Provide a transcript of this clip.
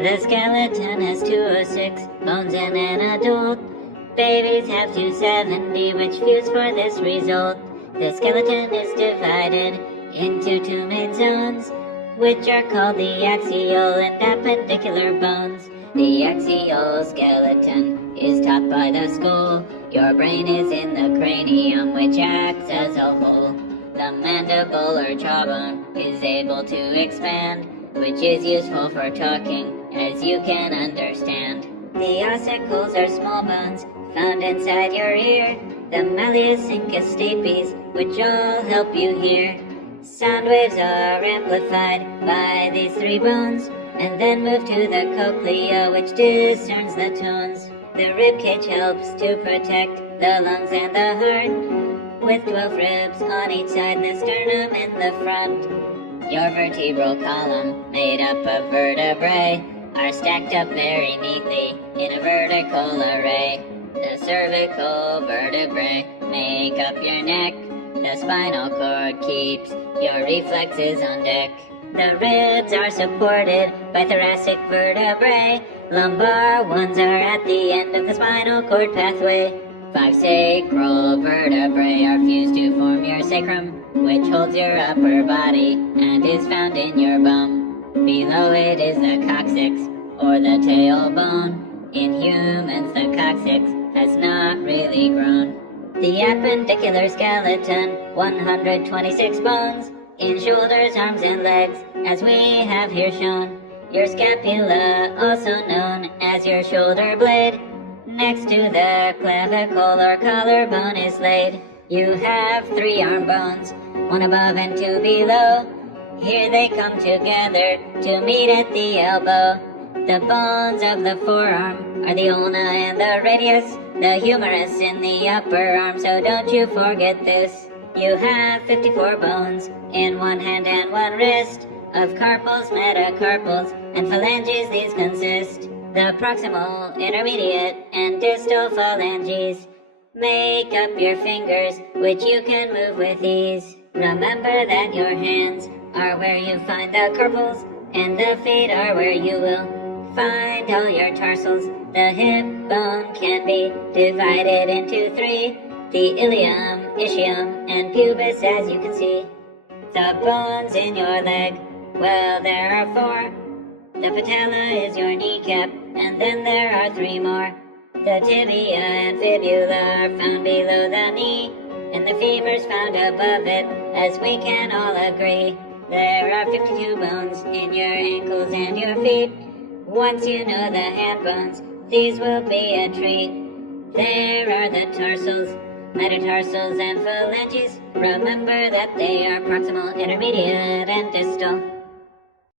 The skeleton has 206 bones in an adult. Babies have 270, which fuse for this result. The skeleton is divided into two main zones, which are called the axial and appendicular bones. The axial skeleton is topped by the skull. Your brain is in the cranium, which acts as a whole. The mandible or jawbone is able to expand, which is useful for talking, as you can understand. The ossicles are small bones found inside your ear. The malleus incus stapes, which all help you hear. Sound waves are amplified by these three bones, and then move to the cochlea, which discerns the tones. The ribcage helps to protect the lungs and the heart, with 12 ribs on each side, the sternum in the front. Your vertebral column, made up of vertebrae, are stacked up very neatly in a vertical array. The cervical vertebrae make up your neck. The spinal cord keeps your reflexes on deck. The ribs are supported by thoracic vertebrae. Lumbar ones are at the end of the spinal cord pathway. 5 sacral vertebrae are fused to form your sacrum, which holds your upper body and is found in your bum. Below it is the coccyx, or the tailbone. In humans, the coccyx has not really grown. The appendicular skeleton, 126 bones, in shoulders, arms, and legs, as we have here shown. Your scapula, also known as your shoulder blade, next to the clavicle or collarbone is laid. You have 3 arm bones, 1 above and 2 below. Here they come together to meet at the elbow. The bones of the forearm are the ulna and the radius, the humerus in the upper arm, so don't you forget this. You have 54 bones in 1 hand and 1 wrist. Of carpals, metacarpals, and phalanges these consist. The proximal, intermediate, and distal phalanges make up your fingers, which you can move with ease. Remember that your hands are where you find the carpals, and the feet are where you will find all your tarsals. The hip bone can be divided into 3, the ilium, ischium, and pubis, as you can see. The bones in your leg, well, there are 4. The patella is your kneecap, and then there are 3 more. The tibia and fibula are found below the knee, and the femur's found above it, as we can all agree. There are 52 bones in your ankles and your feet. Once you know the hand bones, these will be a treat. There are the tarsals, metatarsals, and phalanges. Remember that they are proximal, intermediate, and distal.